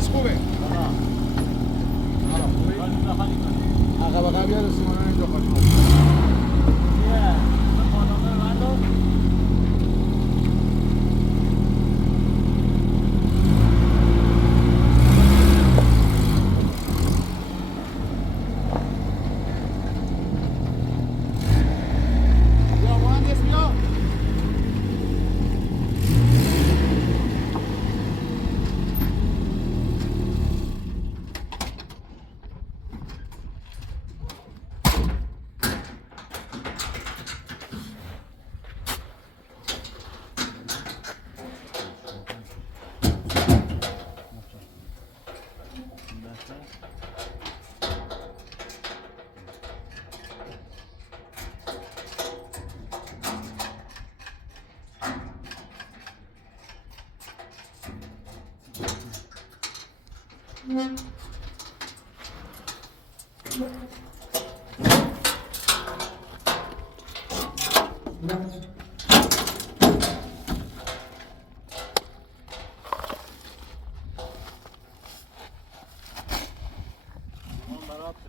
حالش خوبه. عقب عقب یاد سیمانه اینجا خالی کنه.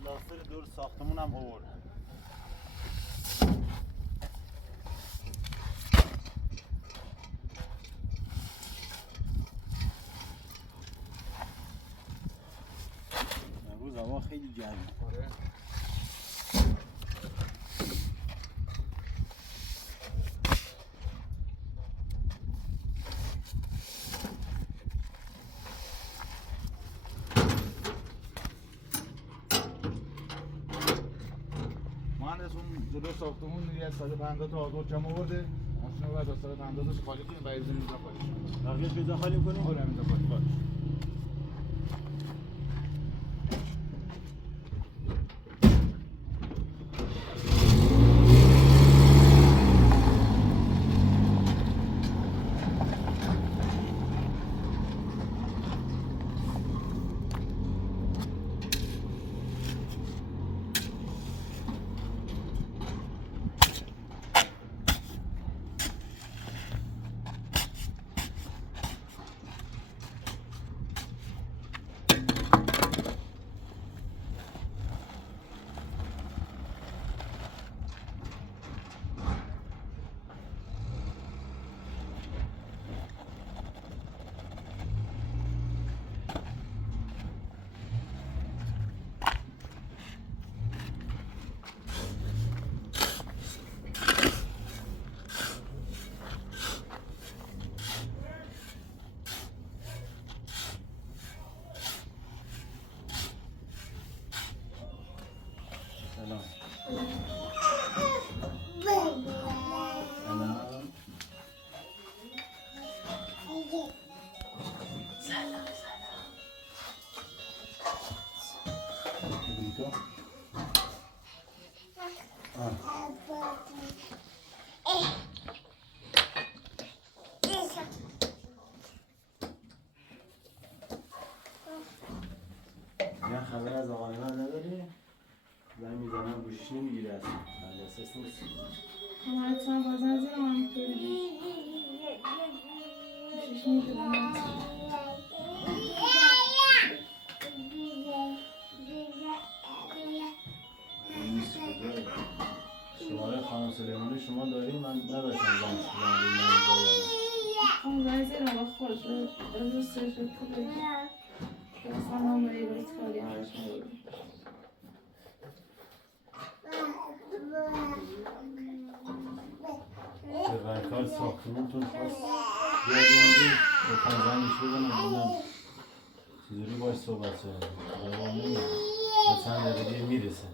پلاستر دور ساختمون هم آورد. امروز هوا خیلی گرمه. جلو ساختمون یه 150 تا آزاد جمع آورده. ماشین رو بعد از 150 تاش خالی کنیم و ایزن اینجا خالی کنیم. بقیه‌اش اینجا خالی کنیم؟ آره اینجا خالی کنیم. نه خبر از آقای من نداری؟ زن میزنم گوشش نمیگیره اصلا. من دسترس نیست. همه چند بازن زیر من بگیری گوشش میگیرم. شماره خانم سلیمانی شما داری؟ من نداشتم زنش اون زن زیر ما خوش از سرش پول بگیر اصلا نامه باید کاری همش میگیرم. به رکار ساختمونتون خواست بیادیم بکن زنش بزنم بودم چیزوری باش صحبت شد دوام نمید به چند دقیقه میرسه.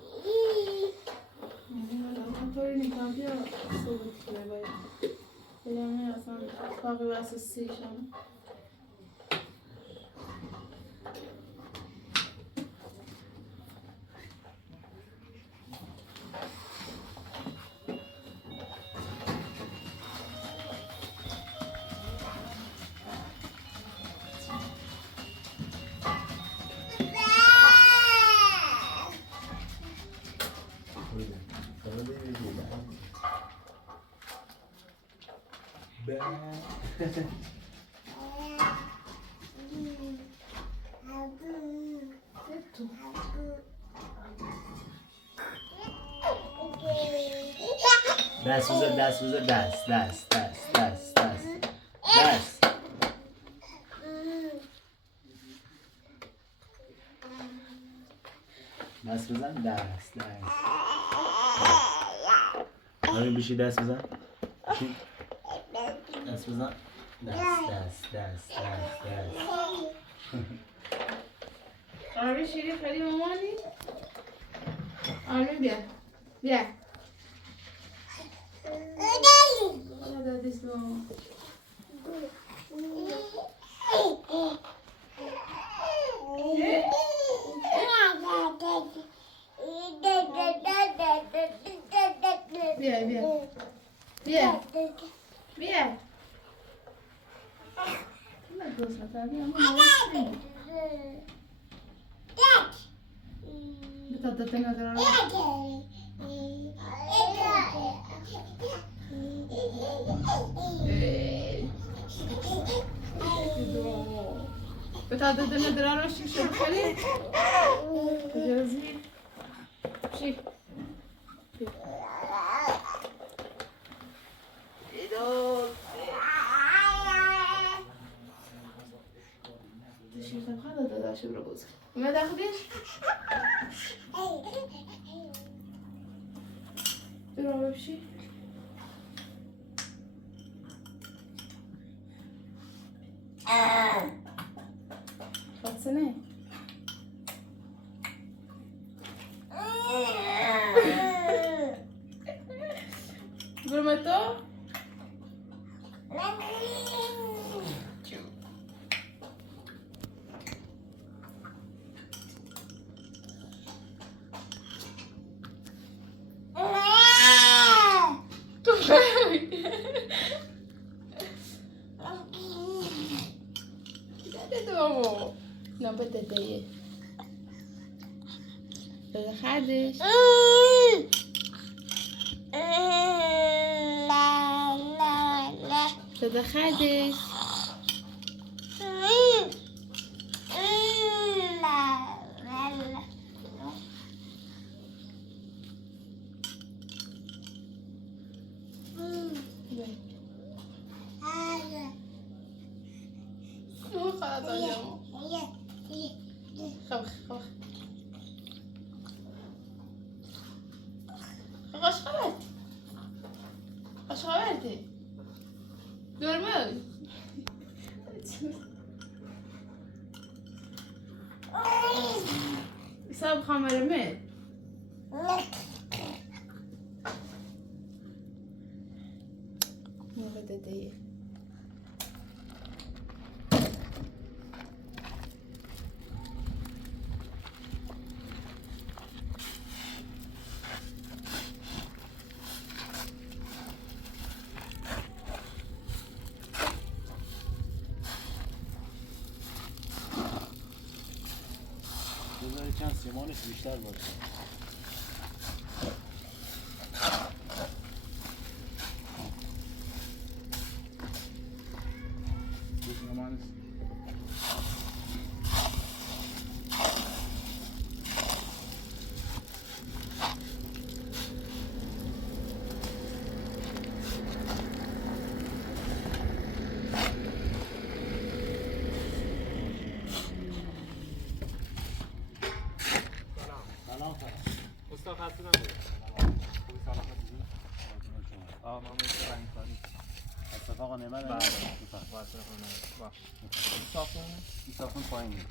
طوری نیکم بیا صحبت کنه باید بگم اصلا اتفاقی اساسیشم. تو دست بذار دست بذار دست دست دست دست دست دست دست بزن دست دست آره بیشی دست بزن بیشی دست بزن دست دست دست دست دست آرمین شیری خیلی مامانی آرمین بیا بیا بیا دادیست به مامان بیا بیا بیا بیا نه دوست نداری اما نوشتی بتادت ندارم بتادت ندارم شو شو بخلی جازی شي تشيل هذا ده شو بربوز ما تاخذيش برافو بشي خلصني برمتو não batedeia. Toda xades. Toda xades. خوش خبرتی دورمون حساب خمرمه ما بدي چند سیمانش بیشتر باشه اتفاقا نمه داریم؟ این صافون پایینه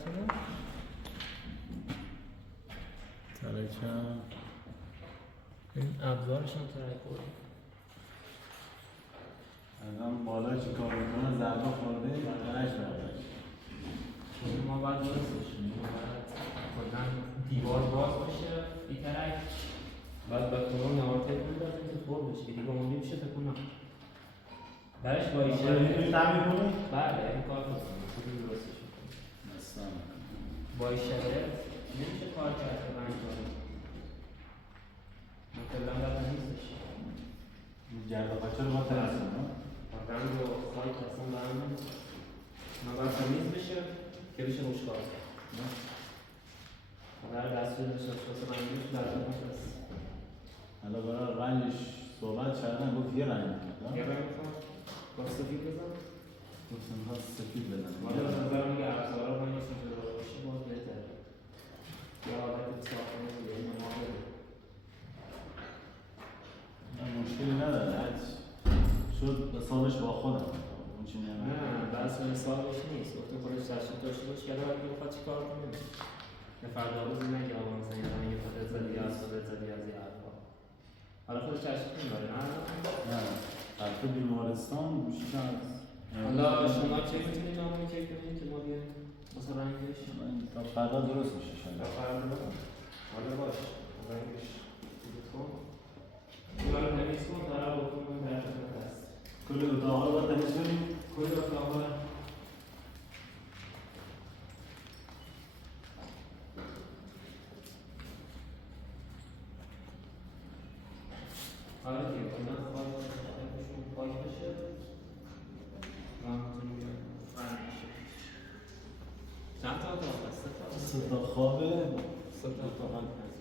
ترکتونه؟ ترکم این ابزارشون ترک خورده. الان بالا چی کار میکنه ضربه خورده بقیرش برداشت. ما باید درستش کنیم. کلا دیوار باز باشه این ترک بعد با کلون نوارتر بندازیم که پر بشه که دیگه عمری میشه تکون نکنه. برش با این میتونی تعمیر کنی؟ بله این کار کنیم خودی درستش کنیم. مثلا با این شرایط نمیشه کار کرد که رنگ کنیم. مثلا باید نیستش. گرد و بچه رو با ترسیم رنگ و سایت اصلا برمون ما باید تمیز بشه که بشه روش کار کرد. در دستور بشه اشخاص رنگیش لازم هست. حالا برای رنگش صحبت کردن گفت یه رنگ میکنه یه رنگ میکنم با سفید بزن گفتم خواست سفید بدن حالا به نظر میگه ابزارا رنگشون جدا باشه باز بهتره یا حالت ساختمون دیگه اینو ما بریم مشکلی نداره هرچ شد حسابش با خودم اون چی نه نمید بحث حسابش نیست گفته خودش تشریف داشته باش که باید بخواد چی کار کنیم نه فردا روزی نگه آقا مثلا یه رنگ خودت زدی از خودت زدی از یه حرفا حالا خودش تشریف میباره نه حتی بیمارستان گوشیش هست حالا شما چه میتونید نامونی چک کنید که ما بیایم مثلا رنگش تا فردا درست میشه شاید تا فردا حالا باش رنگش دیگه کن این رو تمیز کن تا رو بکن من در خدمت هست کل اتاقا رو باید تمیز کنیم کل اتاقا آره دیگه کنم پاک بشه ما میتونیم رنگ بشه چند تا اتاق هست؟ سه تا خوابه سه تا اتاق هم هست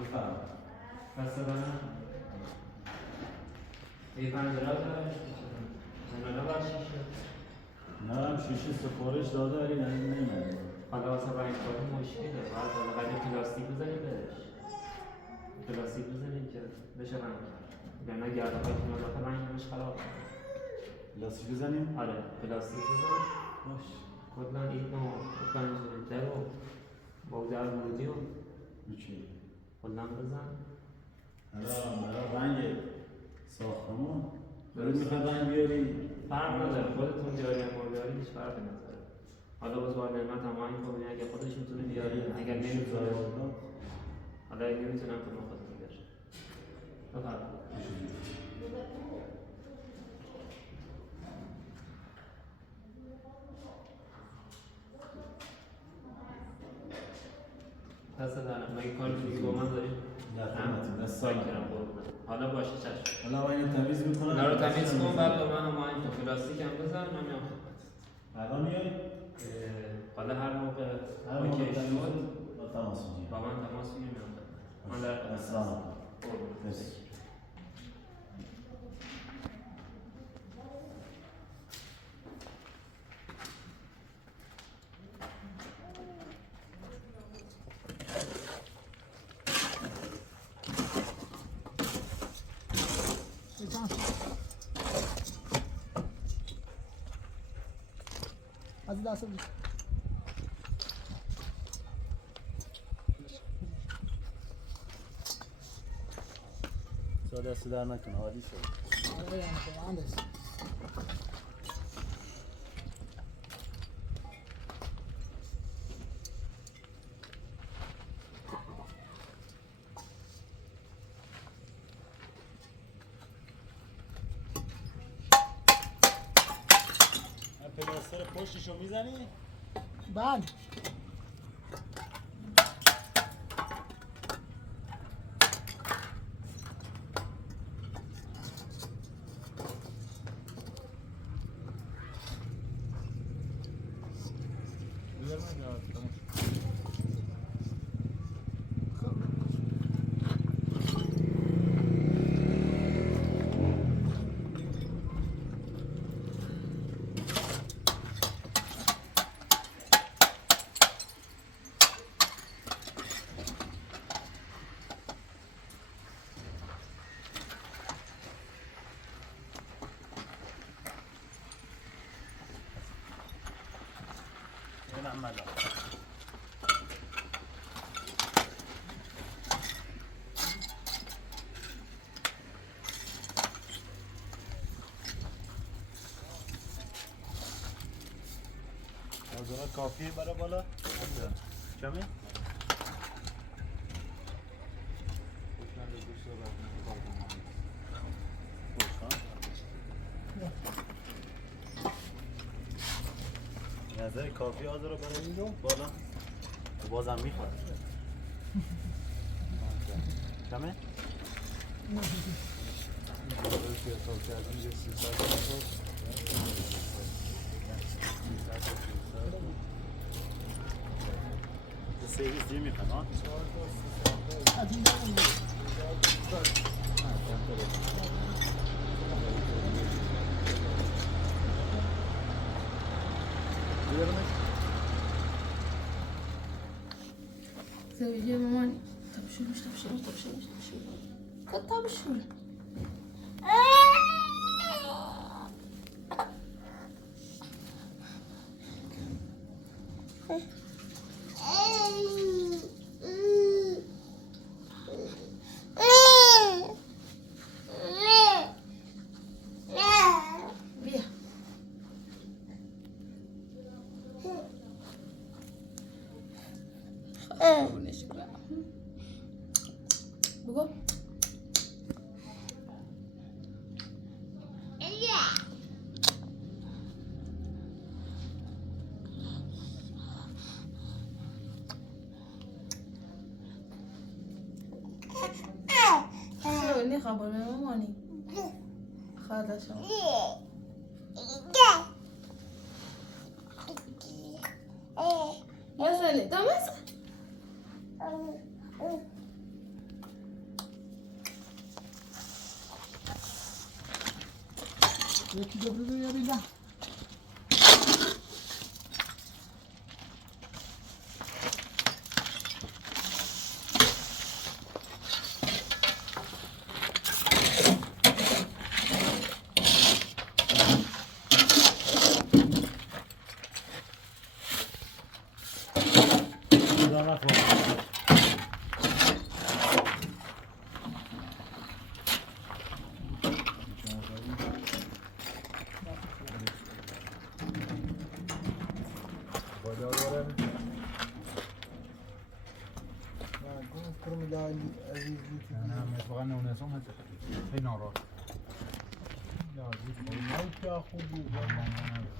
بفرم بسته برم یه پنجره داره زنانه باید شیشه نرم شیشه سفارش داده ولی نمیده حالا واسه رنگ کاری مشکله باید حالا قدر پلاستیک بزنیم بهش پلاستیک بزنیم که بشه رنگ کرد یعنی گرده های کنار داخل رنگ نمش خراب لاستیک بزنیم؟ آره پلاستیک بزن باش کلا این نوع پنجره در و با در ورودی رو چی؟ کلا بزن حالا رنگ ساختمون داری میخواد رنگ بیاری؟ فرق نداره خودتون بیاری یا ما بیاری هیچ فرقی نداره حالا باز باید نعمت هم آین کنی اگه خودش میتونه بیاری اگر نمیتونه حالا اگه نمیتونم تو خودتون بیاری بفرمایید دست در مگه کاری دیگه با من دارید؟ در خدمتی دست سایت کردم قربونت حالا باشه چشم حالا با اینو تمیز میکنم اینا رو تمیز کن بعد به من هم آین کن پلاستیک هم بزن من میام الان میای؟ حالا هر موقع هر موقع اوکی تمیز شد شد با تماس میگیرم با من تماس میگیرم میام من در خدمت السلام هستم. علیکم. قربونت. مرسی. از دست بگیر. دست در نکنه عالی شد آره یعنی مهندس. پلاستر پشتشو میزنی؟ بله. محمد آزانا کافیه برای بالا؟ کمی؟ نظر کافی آزارو برای این رو بالا بازم میخواد کمه؟ سیویس دیگه میخواد ها؟ زوجي ماماني طب شو طب شو بقول شو اللي خبر ماماني خذ شو مسألة ده مسألة یکی دو بده یا بیدم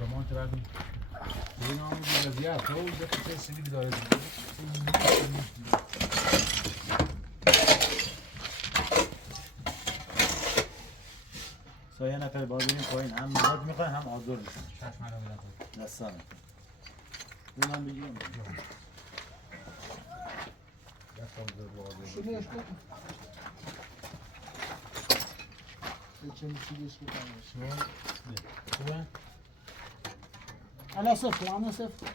زمان که رفتیم این همون وضعیت ها و یه قطعه سیبیلی داره سایه نفر باید بریم پایین هم مواد میخوای هم آزار میخوای چشم الان میرم دستانه اون هم بگیرم دست آزار با آزار شده اشکال چه میشی دیش بکنم خوبه؟ الان صفر تو همه صفر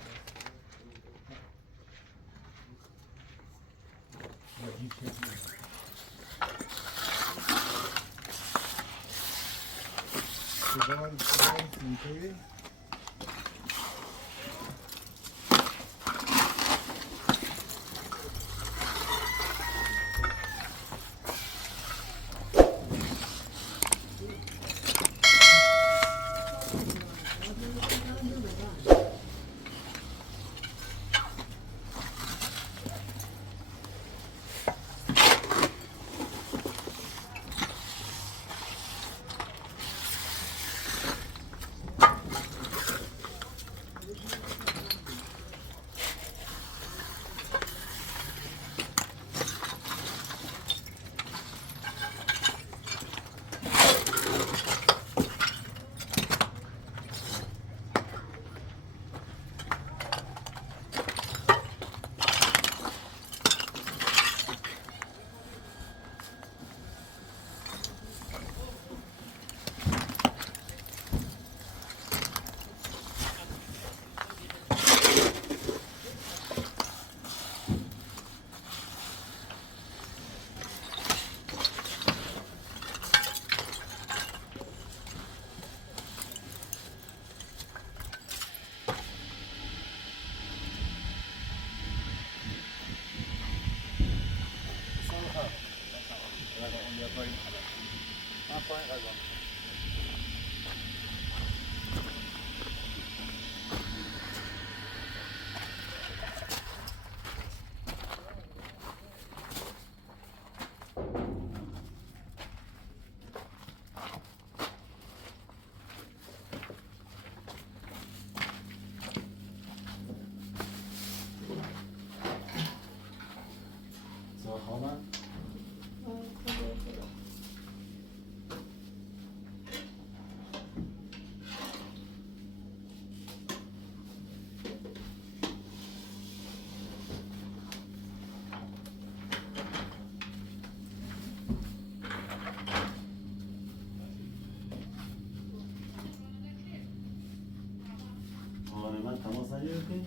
تماس نگرفتی؟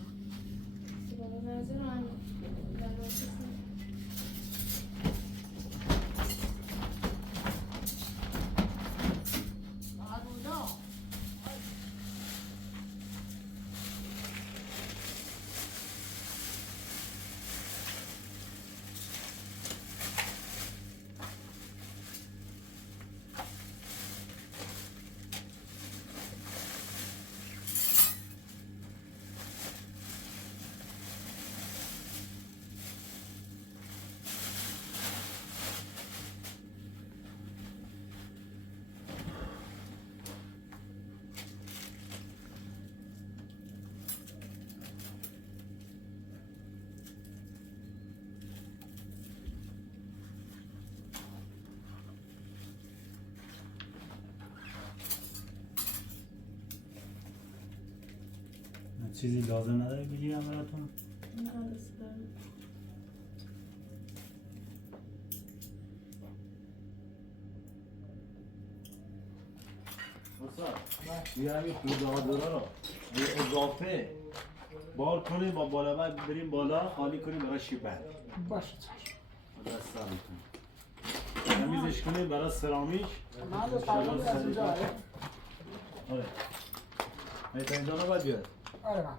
بابا نظر هم چیزی لازم نداری بگیرم براتون؟ نه دارم. بیا همین خوددادورا رو اضافه بار کنیم با بالا بریم بالا خالی کنیم برای شیپر باشه دست سرمون تمیزش کنیم برای سرامیک من دو طالبی از اونجا آره آره تا اینجا نباید بیاد آره من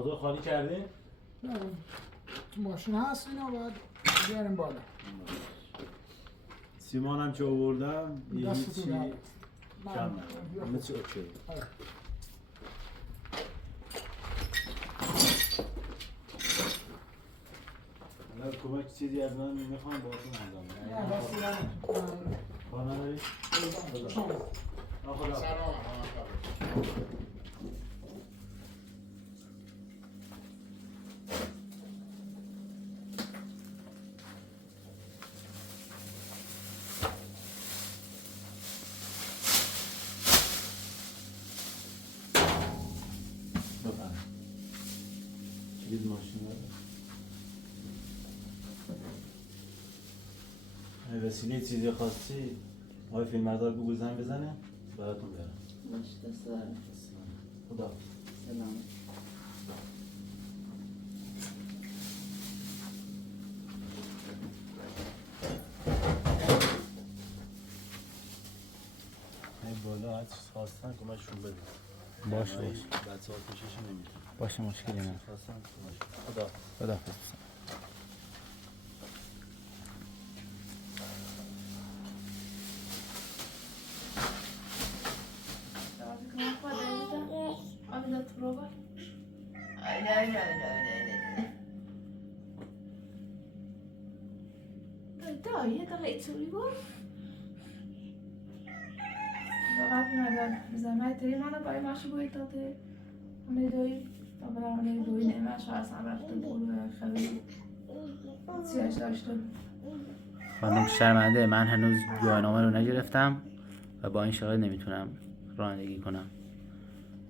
غذا خالی کردی؟ نه تو ماشین هست اینا باید بیاریم بالا سیمان هم چه آوردم یه دستتون هیچی درد. کم من- ندارم همه چی اوکی آره. اگر کمک چیزی از من میخوام باهاتون نه انجام دستی بدم من کار نداری؟ خدا سلام بفرم کلید ماشین داره اگه وسیله چیزی خواستی آقای فیلمبردار بگو زنگ بزنه براتون بیارم باشه دست دارم. خدا سلام. این بالا هر چیز خواستن کمکشون بده باشه ولی باشه بچه ها کشش نمیتون باشه مشکلی نه خواستن کمک خدا خداحافظ یه دقیقه ایتوری بود فقط اومدم زمه تری منو برای ماشی باید داده اونه دوی طبعا اونه دوی نمش هستم رفته بود و خیلی سیاش داشته خانم شرمنده من هنوز گواهینامه رو نگرفتم و با این شرایط نمیتونم رانندگی کنم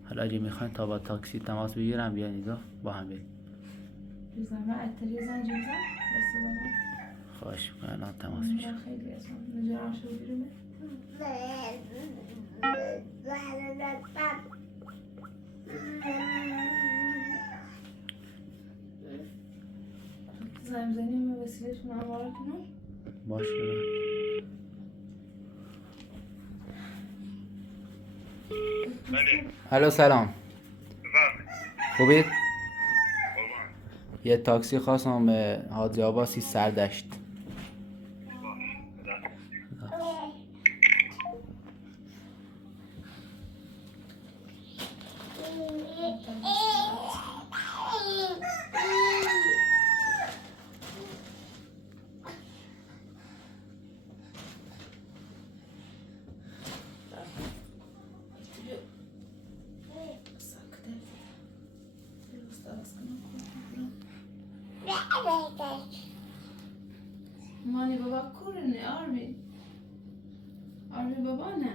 حالا اگه میخواین تا با تاکسی تماس بگیرم بیاین اینجا با هم بریم زمه اتری زن جوزم دسته بانم خواهش میکنم الان تماس میشم خیلی اصلا نجرم شو بیرونه زمزنی و وسیلتون هم وارتونم باشه الو سلام خوبید؟ یه تاکسی خواستم به حاجی عباسی سردشت مانی بابا کورنه آرمین بابا نه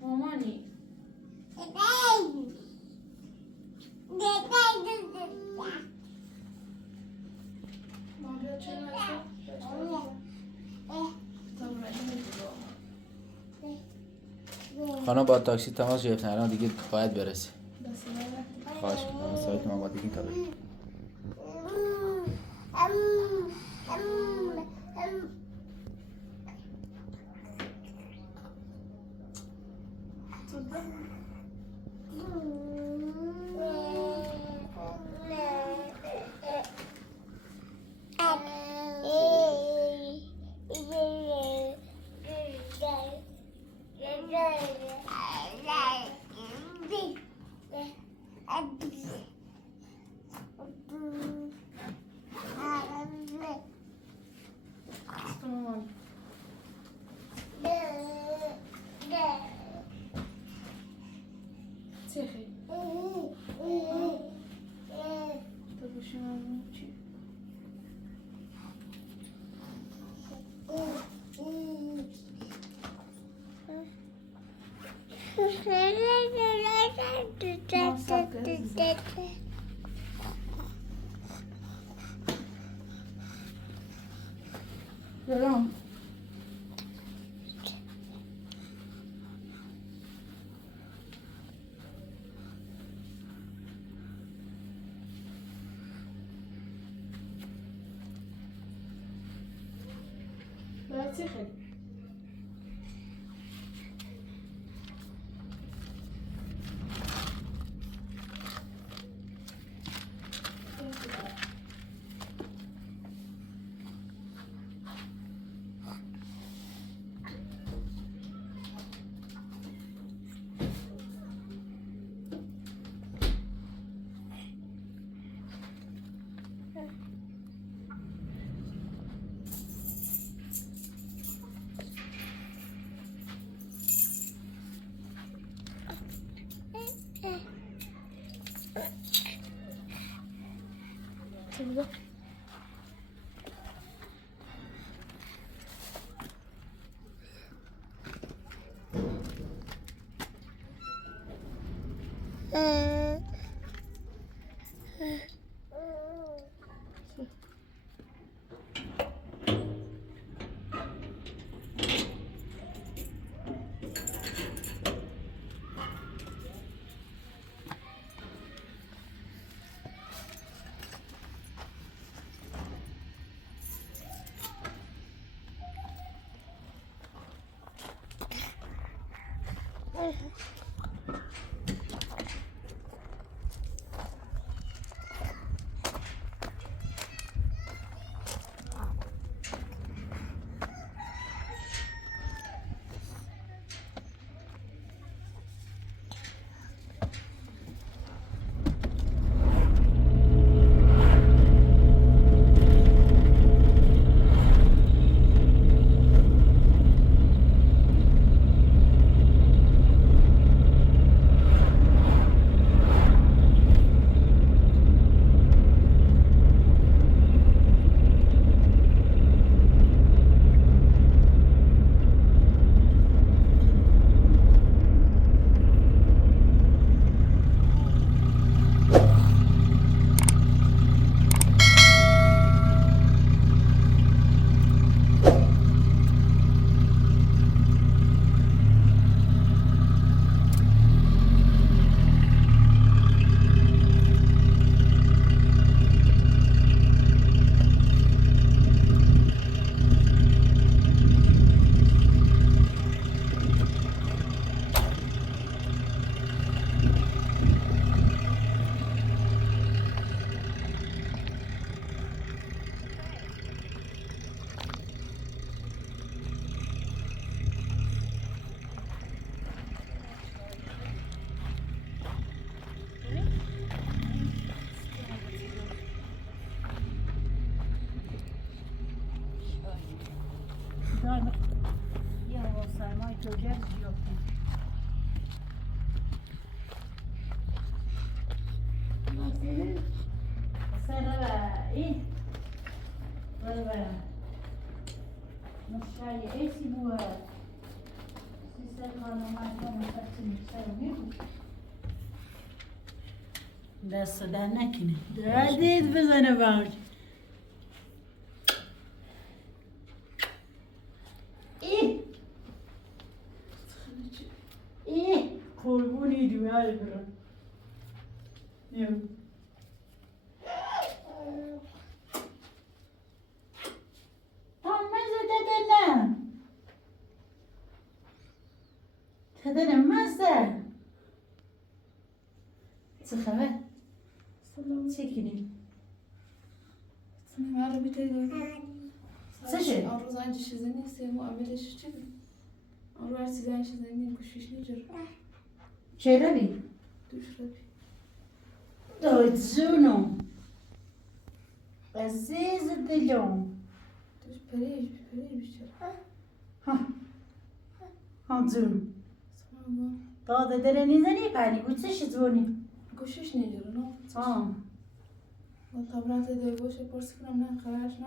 مامانی مامان چه نشد؟ خانم با تاکسی تماس گرفتن الان دیگه باید برسه. دست بره. خواهش می‌کنم سایت ما باید دیگه تا بریم. مامان چه خیلی تو گوشی مامان چی؟ سلام باید چه خیلی Baba. Moshaye esi bua. Sisa kana mata mutati sarmiru. دست در نکنه دردید بزنه برج ای قربونی دوال برم مزه دادنم دادنم مزه چه خبر؟ چه کنی؟ من رو بیتایی دارم چه شد؟ آن روز اینجا چیزی نیست مو اولش چی بود؟ آن رو هر چیزی این چیزی نیست گوشیش نیجر چه روی؟ دوش روی داید زونو عزیز دلم دوش پریش چرا ها زونو سلام داده داره نیزنی پنی گوچه زونی گوشیش نیجر نه ها من تبرات دوی باشه پرسی کنم نه خبرش نه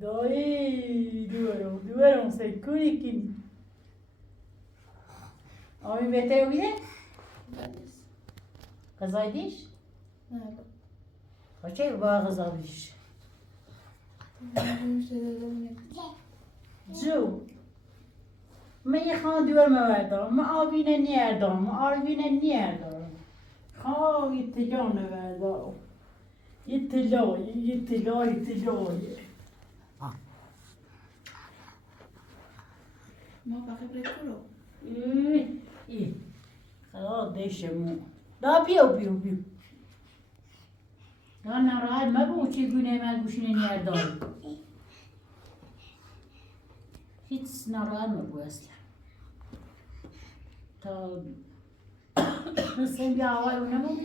دایی دوارم سکونی کنی آمی بهتر بیده؟ بلیس غذای دیش؟ نه باشه با غذا بیش جو من یه خان دوار موردم من آبینه نیردم من آربینه نیردم خواه یه تلا نوردم یه تلا ما فقط برای کرو ای خدا دشمو دا بیو دا نراحت مبو چگونه من گوشینه نیردم هیچ نراحت مبو اصلا تا مثل هوای اونمو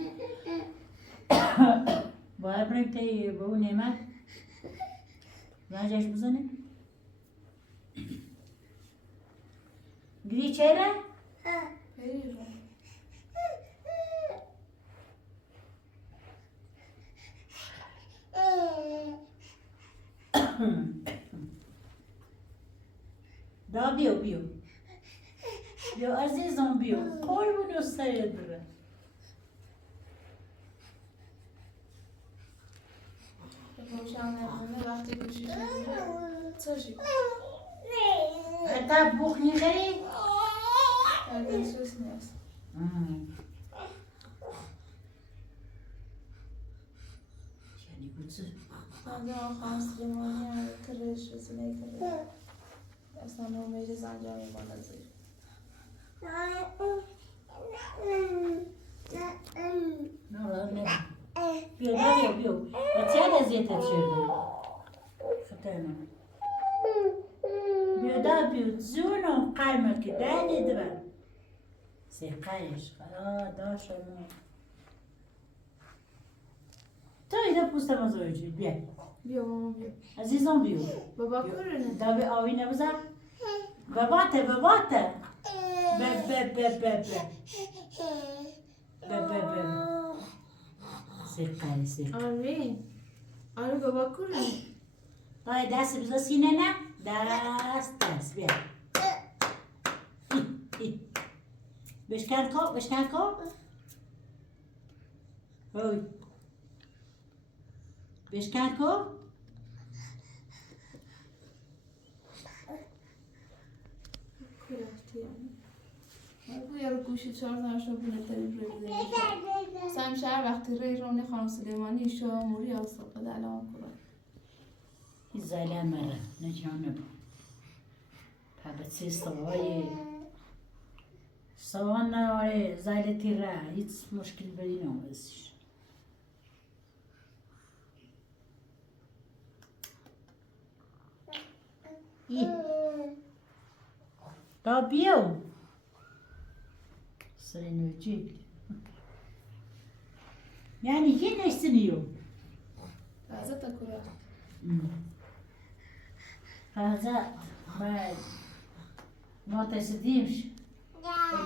باید بریم تایی به اون نعمت زنجش بزنیم گری چهره؟ پری رو دا بیو عزیزم بیو قربون سرت برم روشن نکنه وقتی گوشیش نیجر چه شید؟ حتی بوخ نیخری؟ اگر سوس نیست یعنی گوچه زنجان خواست لیمانی ترش بزنه ترش اصلا نمیشه زنجان میبانه زیر نراحت نبود بیو بچه اذیتت شده خطرناک بیو زونم قیمت که دهنی دبن سیقایش خدا شما تو اینا پوستم از اویجی بیا ماما بیا عزیزم بیو بابا کرنه دا به آوی نبزن بباته به سیقای آره بابا کرنه دای دست بزا سینه نه دست بیا بشکن کو هوی بشکن کو کرفتی بویا رو گوشی 4 نشو بونه تری بزنی سعیم شهر وقتی ری رونه خانم سلیمانی شو موری آسابه دلوان کرد این زیله مره نجانه با پبتی سوان آره زیله تیره هیچ مشکل بدی نمازش دا بیو سرینوچی یعنی یه نشتنیو تازه تا کرد فهذا ما تصديمش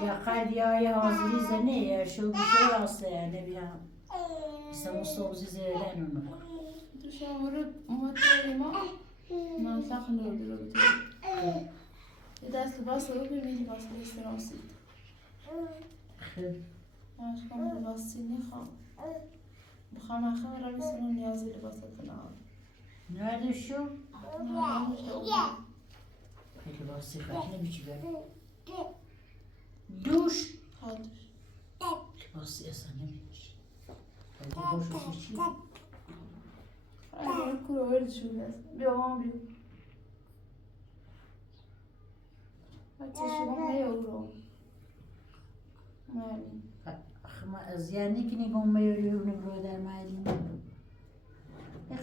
يا قاعد يا هازلي زني شو بشو راسه نبيها İşte soğuzu zeyden onu. تو شامورو ما منطق نورده رو بتونیم یه دست لباس رو ببینیم لباس استرام سید خیلی ماشکم لباس سید بخوام اخوام را میسونم نیازی لباس کنم nerede şu? نه Peki bak sıfat ne biçim ben? Duş. حالش Bak siyasa ne biçim? Peki boş bir şey. اگه کورو ورد شده است بیا مام بیا بچه شما نیورو مامی Ama yani ki ne gombe yürüyor ne burada der mailin.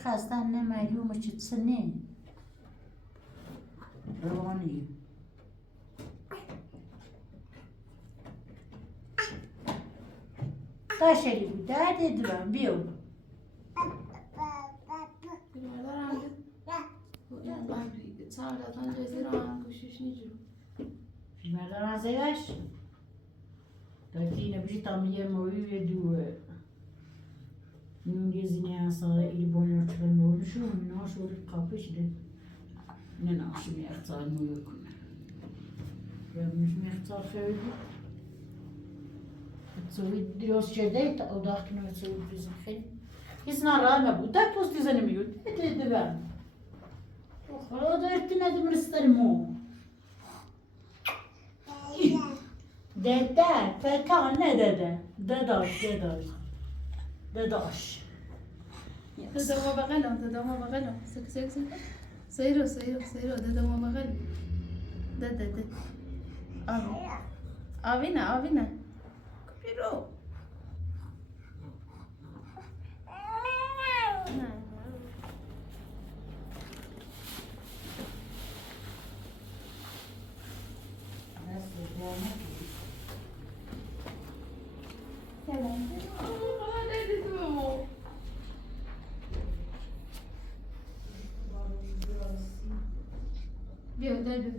Hastan ne mailin mu çıtsın ne? Ravani. Taşeli bu der dedi ben bir yol. بیماردارم این قلبی سعادتاً جزی رو هم گوشش نیجو Filmlerden azayış. Dörtte yine bir tam yemeği ve duve. Nun gezine asara ili boyun çıkan oldu şu ne şöyle kapı işte. Ne nakşım yaptılar mı yok. Yapmış mı yaptılar şöyle. Sovi diyoruz şeyde o da akını sovi bizim şey. İsna rağmen bu da post izlenemiyor. Dedi ben. O da ettiğine de isterim o. Dede, Ferkan ne dede? Dedaş. داداما بغلم سك سيرو داداما بغل دد آبینا کپیرو بیا دادو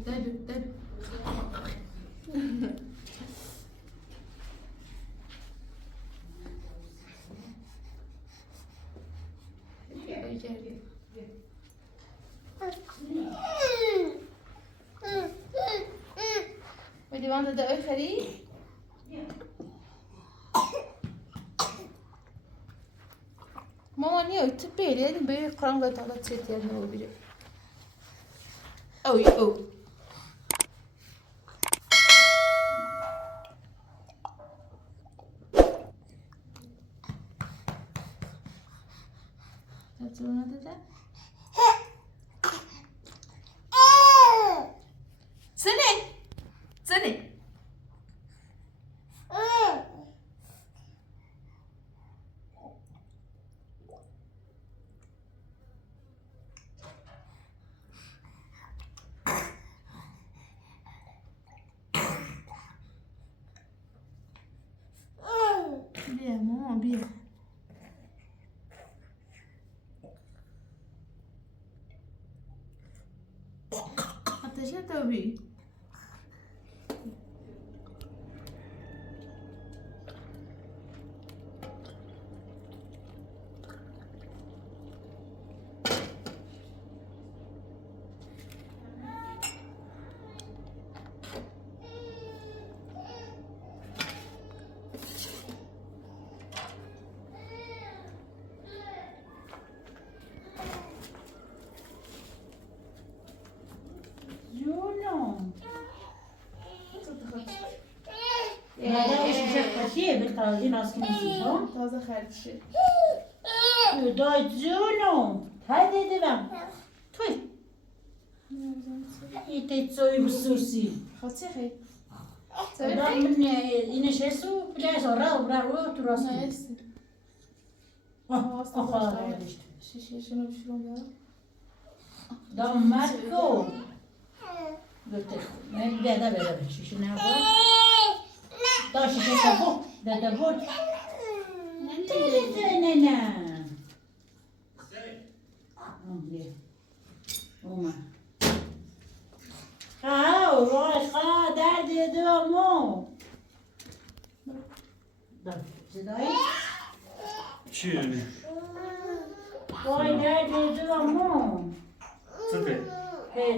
بدي وانا ده اي خريف ماما نيو تبيلي يعني بيري قران قد على تسيتي هذا هو بيري او تبصرون هذا ده سنة بیا ماما بیا آتش تابی تازه ناسکی نیستی ها؟ تازه خرید شد دای جونو های دیدی بم توی ایتی توی بسوسی خاطی خیلی دا من اینش هستو پلیس را تو راستی نیستی آخواه شیشهشون رو بشورم بیارم دا مرکو گفته نه بیاده شیشه نه دا شیشه تبو داده بود نه اومد خواه درد دوامو صدایی چی؟ وای نه دو امو چه ته؟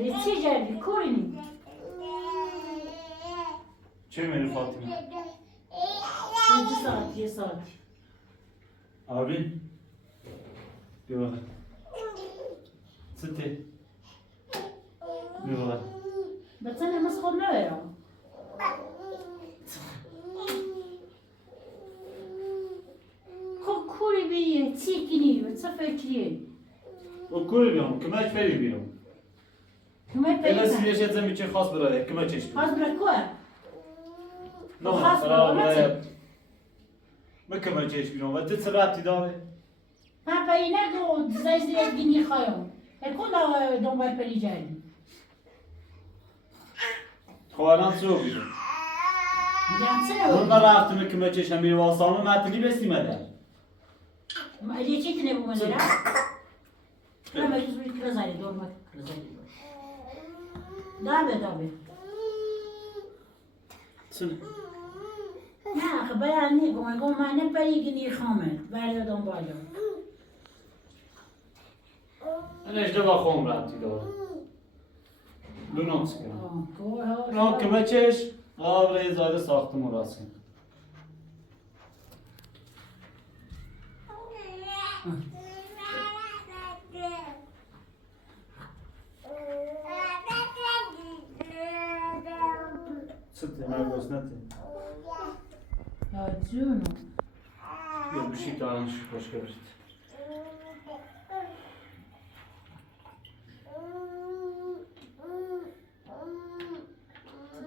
دی چی جدی کوری چه می‌بینی فاطمه؟ یه ساعت آبین بیا بخیر چه ته؟ بیا بخیر بچه نماز خود نبرم کوری بیه چی کنی و چه فکریه و کوری بیام کمک فری بیام کمه اینا پیدا سیریش یه زمین چه خاص برای کمک چش خواست برای کوه نه خاص برای ما کمک چش بیام و چه ربطی داره؟ پاپا اینه دو زیاد گینی خواهم اکون دنبال پلی جایی خب الان چه بیام؟ میگم اون چرا رفتم کمک چش هم میره واسانو متنی بستیم در یه چی کنه بومن را کنم ایتوز بید کرزاری دور مات کرزاری دابه چه؟ نه خب بیان نی گمان من نپری گینی خامه برده دنبالو این اشتباه خوم ربطی داره لوناکس کنم نه کمک چش قابل زاده ساختمون راست کنم چه مرگوز نتی؟ جونو یا بشی تا الانش خوش کرد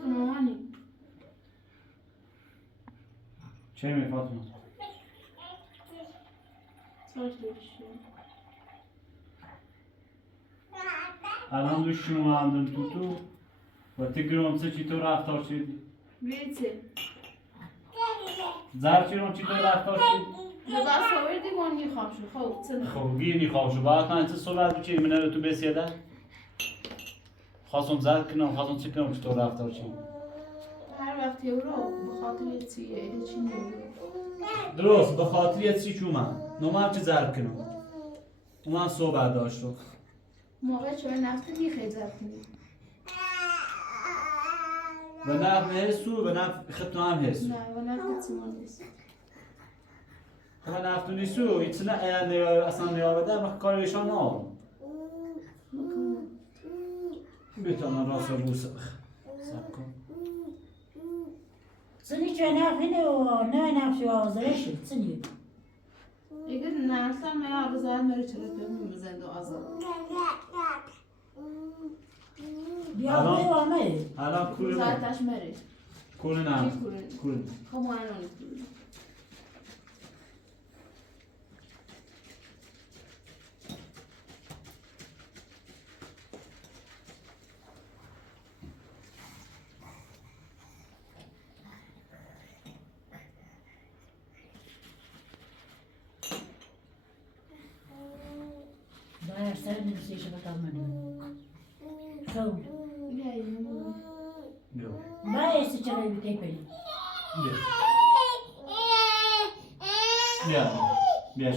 مامانی چه می فاطمه؟ ساش داشتی الان دوشیم و همدن تو و تگرام چی تو رفتار شدی؟ بیتی زرچیرون چی تو رفتار شدی؟ لباس آوردی گونی خواب شد خب چه خب گیری خواب شو باید من چه صحبت بچه ایمنه رو تو بسیده؟ خواستم زرد کنم خواستم چی کنم چی تو رفتار شدی؟ هر وقت یورو به خاطر یه چیه ایده چی نمیدونم درست به خاطر یه چی چومم نومم چه زرد کنم اونم صحبت داشت رو موقع چوه نفته میخوای زد کنی و نفت حسو و نفت خطو هم حسو نه و نفته چیمان نیست و نفتو نیستو ایچ نه اصلا نیابده من کارشان نام بیتانم راست رو بوسه سب کن سنی چه نفینه و نه نفشی و آزاره شد سنی اگر نه اصلا من آب زد مری چرا ببینیم بزند و آزاد بیا بیا آمده الان کولی زدتش مری کولی نه چی کولی؟ کولی خب من آنی کولی باید سر نمیسیش بطال منه خب بیا باید سی چرا بیتی پلی بیا بیا بیا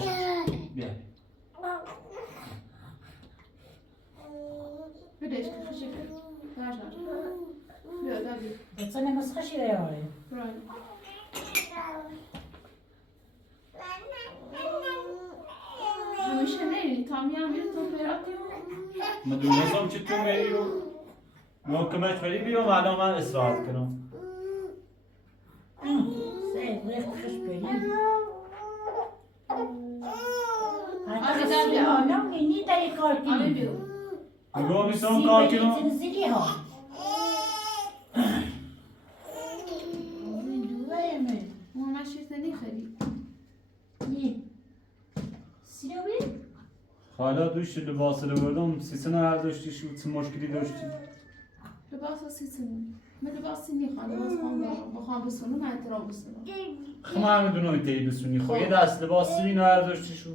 بیا بدش که خشی کرد درش نشد بیا دادی بچه نماز خشی بیاره برای همیشه نیری تامی هم میره تو پیراتی من دونستم چه تو میری رو من کمک فری بیام الان من اصلاحات کنم سه ریخت خش پلی آره در بیا آنم نی داری کار آره کنی بیا نگاه میستم کار کنم زیدی ها دوباره من ماما شیرتنی خرید نی سیرو بی حالا دوش لباس رو بردم سیسن هر داشتی شو چه مشکلی داشتی لباس سیتنی من لباسی نیخوام لباس خواهم دارم بخوام بسونم من احترام بسونم خب من همه دونم ایتی بسونی خب یه دست لباس سیمین هر داشتی شو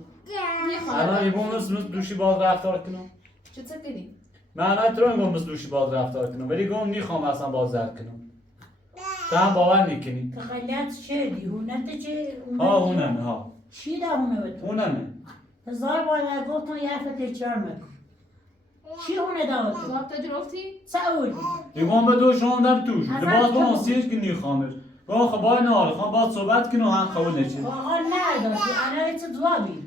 الان یه بوم مثل دوشی باز رفتار کنم چه کنی؟ من الان تو رو مثل دوشی باز رفتار کنم ولی گم نیخوام اصلا باز زرد کنم تو هم باور نیکنی تخیلات شدی هونت چه ها هونم ها چی دهونه بتون؟ اونمه. هزار بار گفتم یه حرف تکرار میکن. چی اونه داوتون؟ ضابطه جرفتی؟ سعود. ایگان به دوش روندم توش. اصلا لباس با تو- مسیج که نیخامش. با خبای نهار خان باید صحبت کنو هم قبول نشید. آقا نداشتی الان چه جوابی؟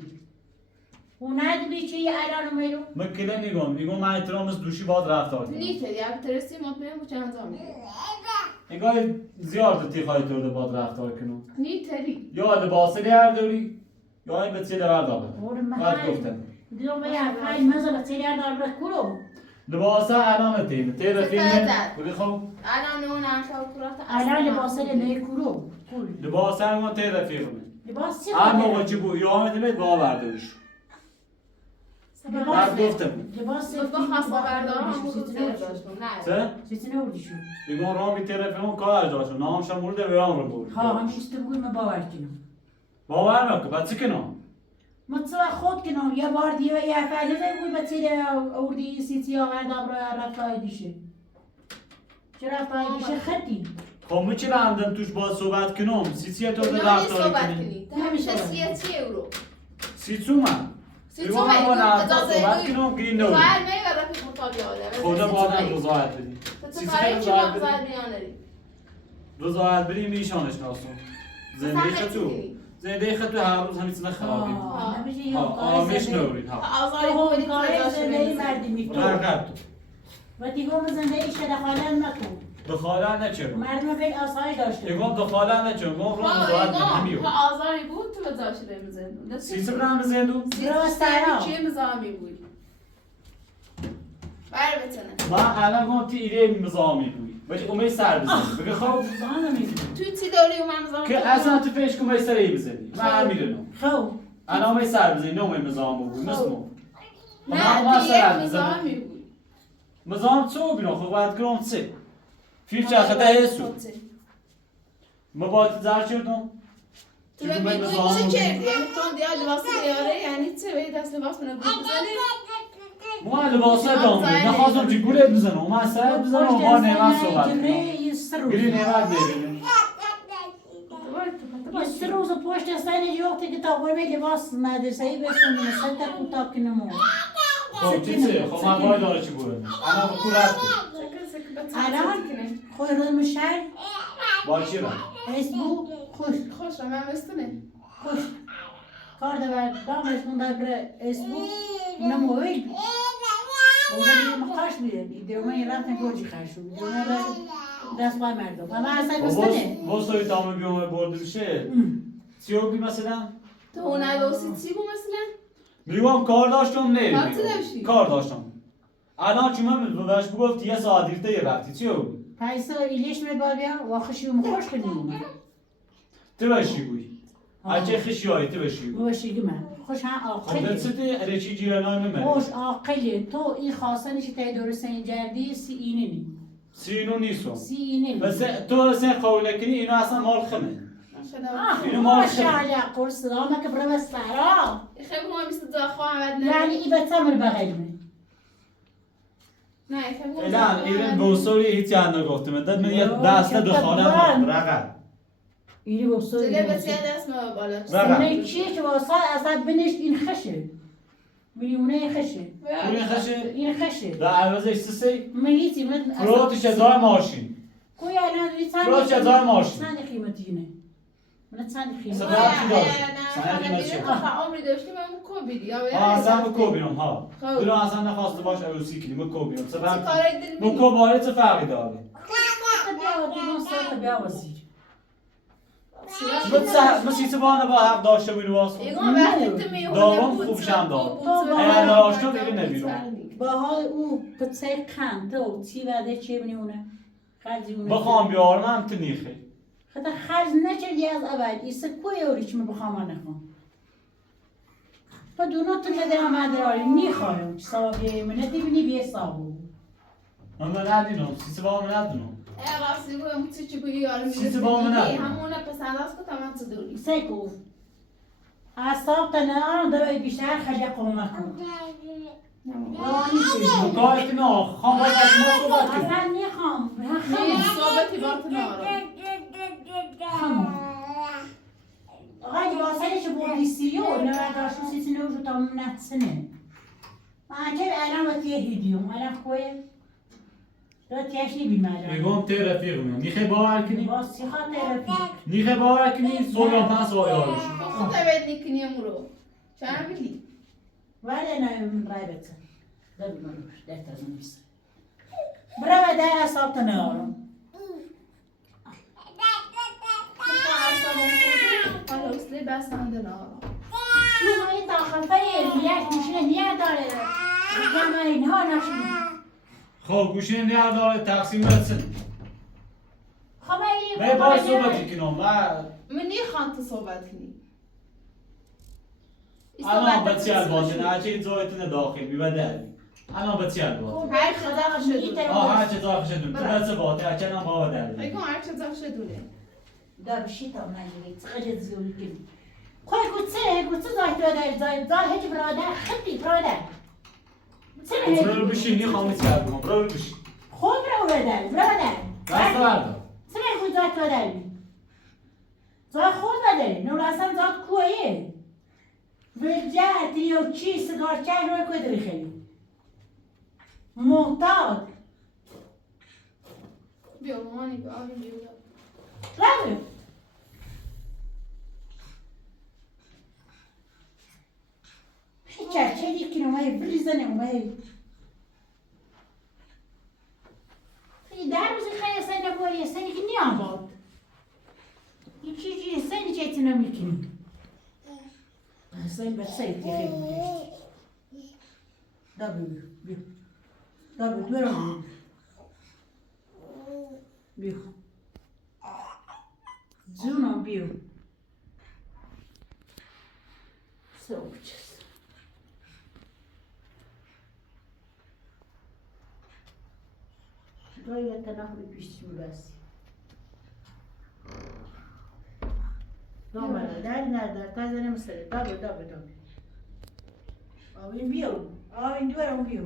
اونه دی چی الان میرو؟ مکله نیگم. ایگان من احترام از دوشی باید رفتار کنم. نیته یا ترسی مطمئن بود چه انجام میده. ایگان زیاد تیخای تورده باید رفتار کنم. نیتری. یا لباس لیار دوری یا این به چیله بردابه. باید گفتم. دیدم به یه فایل مزه به تیریان دار برد کلو. لباس الان تینه. تیره فیلمه. بودی خب. الان اون انشاء کرات. الان لباسه نه کلو. کل. لباس همون تیره فیلمه. لباس چی هم بود؟ موقع چی بود یا آمده بید با بردارش. بعد گفتم. لباس با خاصه بردارم هم بود داشتم. نه. چه؟ چیزی نوردیشون. ایگان راه بی تیره فیلم کار داشتم. نامشم مورد ویران رو بود. ها همیشه تو بگوی من باور کنم. باور نکن. بعد چی کنم؟ متصور خود کنم یه بار دیگه یه فعله بگوی به تیره اوردی سیتی آورد آبرو رفتای دیشه. چه رفتای دیشه خطی. خب من چرا عمدن توش باید صحبت کنم؟ سی تو نه رفتاری صحبت کنی. کنی. همیشه 30 اورو. سی تو من. 30 ایگان من با نفتا صحبت کنم گرین نوری. فعل می و رفیق مطالعه خدا بادم رضایت بدی. تو سی کاری چی رضایت مغزت بدی. میانری؟ رضایت بدی میشانش ناسون. زندگی خطو. زندگی خطو هر روز همین چیزا خرابی. نمیشه یه آمیش نورید ها. آزاری بود بدی کاری تو زندگی ازش مردی میتون. رقب تو. و دیگه هم زندگی شده دخالت نکن. دخالت نچرم. مردم فکر آسایش داشته. ایگان دخالت نچرم. ایگان رو رضایت بدی همیو. آزاری بود تو ازش بمزن. سی برم بزندو. چه مزامی بود؟ بر بتنه. من الان گم تی ایده مزامی بود. بچه اومی سر بزنی. بگه خب زانه میدونم. تو تی داری و من مزامی که اصلا تو پیش کمی سر ای بزنی. من میدونم. خب. انا اومی سر بزنی نه اومی مزام بود. مسمو. نه دیگه مزامی بود. مزام تو بیرون خب باید گرام چه؟ فیل چه خطا هستو. ما باید زر چردم. تو رو میدونی چه کردی؟ یعنی تو دیگه لباس دیاره یعنی چه به دست لباس منو بزنی؟ ما لباس دام نخواستم چی گوله بزنم. ما سر بزنم ما نعمت صحبت کنم. گری نعمت ببینیم. یه روز پشت سر وقتی که تا قرمه لباس مدرسه‌ای بسونیم سنت کوتاه کنم. خب چیزه؟ خب من باید داره چی بوده؟ انا بکو رفتی. الان خوی روز مشهر با چی رفت؟ اسبو خوش خوش رو من بستنه. خوش کار دار دامش مونده بر اسبو نموید. اون مخاش بیه دیگه من رفتم گوجی خشو. اون دست پای مردم. و من اصلا بستنه. واسه تمام بیوم برده بشه. چیو بی مثلا؟ تو اونای واسه چی بود مثلا؟ میگم کار داشتم نه. کار چی داشتی؟ کار داشتم. الان چی من بهش بگفت یه ساعت دیرتر رفتی چیو؟ پیسا ایلیش می بابیا و خشیو مخوش کنیم. تو باشی گوی. اگه خشیایی تو باشی گوی. باشی من خوش ها خب عاقلی. دلسته ارچی جیرانای من. خوش عاقلی تو این خاصه نیست که درست اینجردی سی اینه نی. سینو نیستم. سی اینه نی. بس تو سن قوله کنی اینو اصلا مال خمه. اینو مال ماشاءالله قرص دامه که برای سرا. خیلی مهم است داخل عمد نه. یعنی ای بتمر بغیرمه. نه خیلی مهم. الان ایران بوسوری هیچ چند نگفتم. داد من یه دسته دخالم رقم. ایری بسوی. دیگه بسیار دست ما بالا. رقم. اونه چیه که واسه اصلا بنش این خشه. میلیونه خشه. این خشه؟ این خشه. در عوضش سی؟ مهیتی من. فروتش ازای ماشین. کوی الان دوی چند. فروش ازای ماشین. چند قیمتی نه. من چند قیمتی. صدا چی داشت؟ سند قیمت چی؟ عمری داشتی من کو بیدی یا اصلا بکو بیرم ها. دلو اصلا نخواسته باش عروسی کنیم بکو بیرم. چه کاری دل بکو باره چه فرقی داره؟ بیا دیگه ساعت بیا واسیر. من سیسه بانه با حق داشته بینو واسه. ایگان وقتی تو میونه دارم خوبشم دار. اگر داشته دیگه نبیرم. با حال او پسر خنده و چی وعده چی میونه؟ خرجی اونه. بخوام بیارم هم تو نیخی. خدا خرج نکردی از اول ایسه کوی اوری که من بخوام نخوام. با دونو تو نده آمده رایی میخوایم صابیه منه دیبینی بیه صابو. من ندیدم سیسه بانه ندیدم. راستی گویم چی بگی یارو چیزی با من نه. همونه پسند است که تمام چه دوری. سیکو. اصاب تنها دوی بیشتر خیلی قومه کن. مکایت نه خام باید از ما صحبت کنیم. اصلا میخوام. نه صحبتی بارت نارم. Hadi واسه بودی سیو نورداشو سیسینه وجو تمام نتسنه ما عجب الان وقتی هیدیوم الان خویه دو تیشی بیمارم میگم تی رفیق من نیخه باور کنی باسی خاطر رفیق نیخه باور کنی سولان پس و آیارش خود باید نیکنی امرو چند بیلی ولی نه رای بتن ده بیماروش ده تازه نیست برای ده اصابت نهارم حالا اصلی بس نده نارا شما این داخفه یک گوشینه نیه داره میگم اینها نشون خب گوشین نیار داره تقسیم رسن خب این من باید صحبتی کنم و من نیخوان تو صحبت کنی الان بچه الباته نه چه زایتون داخل بی بدل الان بچه الباته هر خدا شدونه هر چه داخل شدون تو بچه باته هر چه نم با بدل بگم هر چه داخل شدونه دا بشی تا نگیری خیلی زیادی کنی خوی گوچه زایت برادر زایت هیچ برادر خیلی برادر برو بشین نیخوام نیست کردم برو بشین خوب برادر دست بردار سمع خود زایت برادر زایت خود بداری نور اصلا زایت کویه ولجهت یا چی سگار چه روی کوی داری خیلی محتاط بیا مامانی بیا آبی بیا رابط چه دیگه اومه بریزنه اومه در روزی خیلی سنه باری سنی که نیام باد این چیزی سنی چه ایتنا میکنی سنی بسه ایتی خیلی بوده دا بیا بیا دا بیا دورم بیا زونم بیا سوچس گاهی تنها پیشی میبستی دامنه در تازه نمیسره دابه آوین بیو آوین دورم بیو